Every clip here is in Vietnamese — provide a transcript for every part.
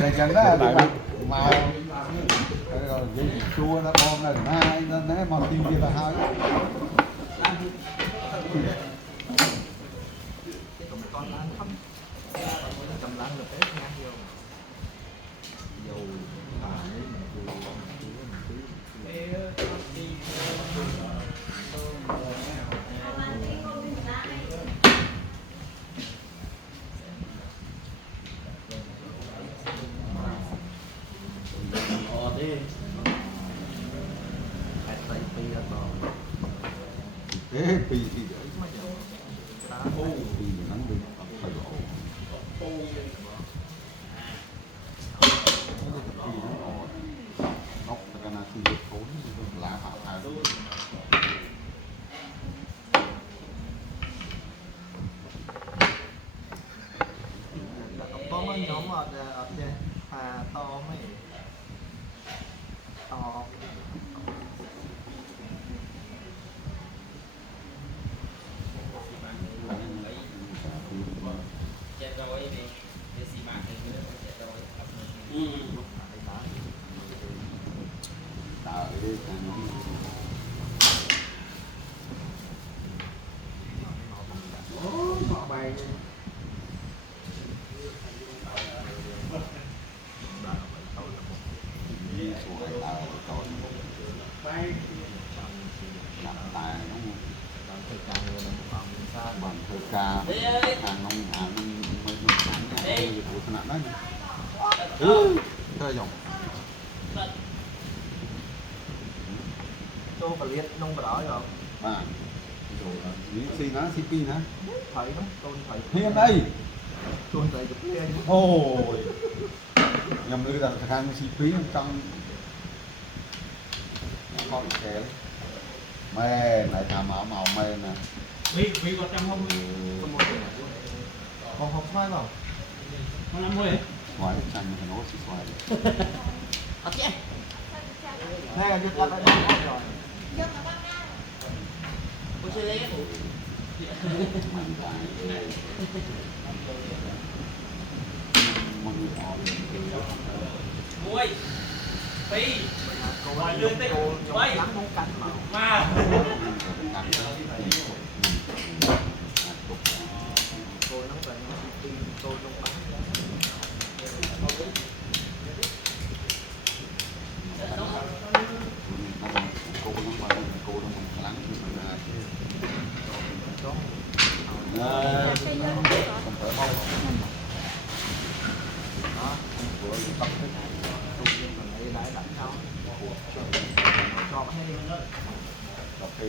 này chẳng đó mà chua nó con này nó né mà tiêu kia là hai thế pì thì để pì nắng đi phải đổ nóc cái nào thì thốn lá hạ hạ có mấy nhóm ở trên hà to mấy to bằng thơ ca hàng nông mấy tháng này của thằng đó chơi dòng tôi phải liệt nông vào đó rồi bà rồi lý xì nó xì pi nó thấy đó tôi thấy hiên đây tôi thấy được hiên ôi nhầm lư là thằng xì pi trong con kẹo mê lại thà màu mê nè vì có trăm không còn học xoay vào có 50 xoài chanh thì nó chỉ xoài hay là giật lại đây rồi mình phải mọi người họ muối phi rồi lươn tích quay lắm không cắn mà tôi nóng về tôi nóng bắn cô nó mà cô nó mình lắng thì mình là không phải mong đó của tập cái công viên mình lấy lại đánh nhau cho hay đi cà phê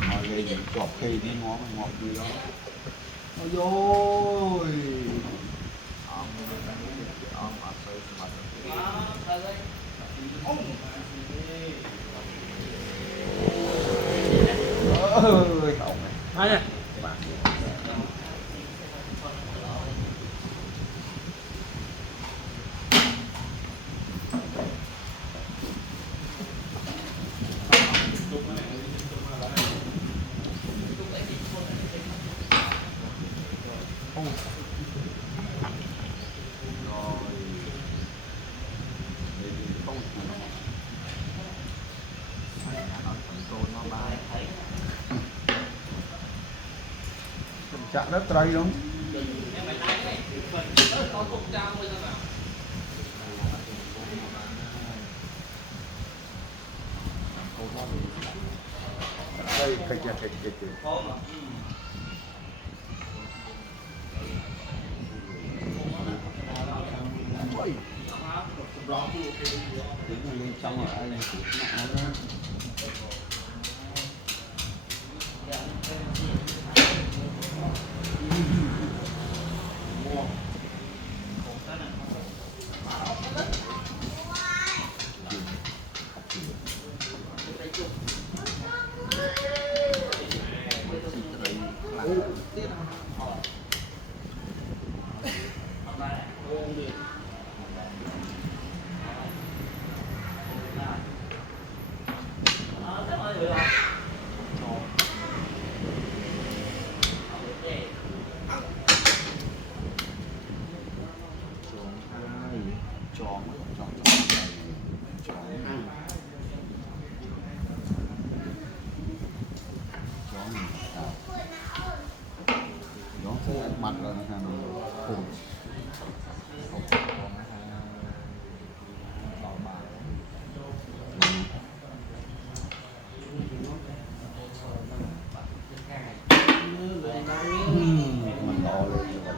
mà lên cà phê đi ngó gì đó ôi dồi ơi không ai nè chạm đất đây đúng đây cái lên trong rồi ai lên cũng nặng đó mặt rồi hàng khủng mình đỏ lên như vậy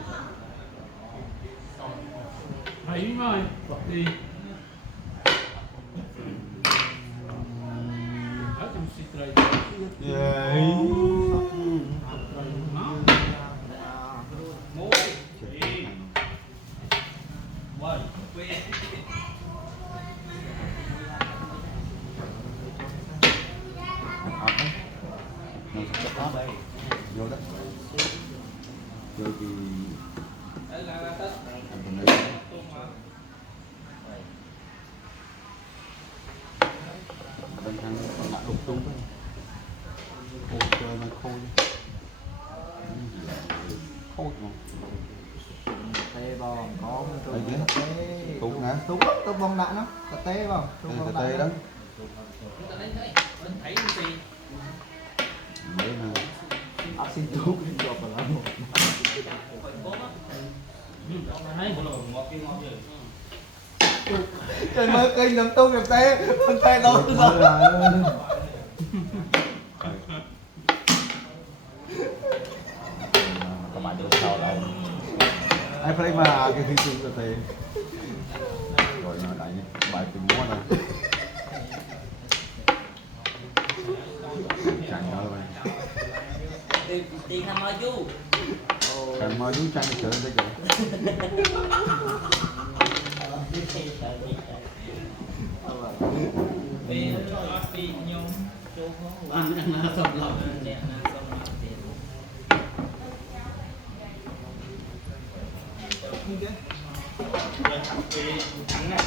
Thấy rồi. Đi. Ở trong xịt rồi. yeah. Nó. Muối. Đi. Quay. Quay. áp đấy nó sẽ áp đây vô đó vô thì Đấy là tất. thành phần đấy bên thằng còn lại đục tung thôi khô chơi mà khô khô mà tê bò có đây kia tê tung hả túng túng bông đạn nó cà tê vào đây là tê đó Mình thấy gì? mấy nè áp xin thuốc đi cho vào lá một Thấy bộ lồng ngọt kia ngon rồi. trời mơ kinh nấm tung nấm tê con tê đâu các bạn được sao đâu ai phải mà cái thị trường là tiền rồi nó đại bài từng mua rồi chẳng đâu rồi tiền tham nói chú chẳng mà chú chẳng được chơi đấy Vì nó vì nhung chú không ăn là sầm lòng đẹp là sầm lòng tiền. Vì thắng này.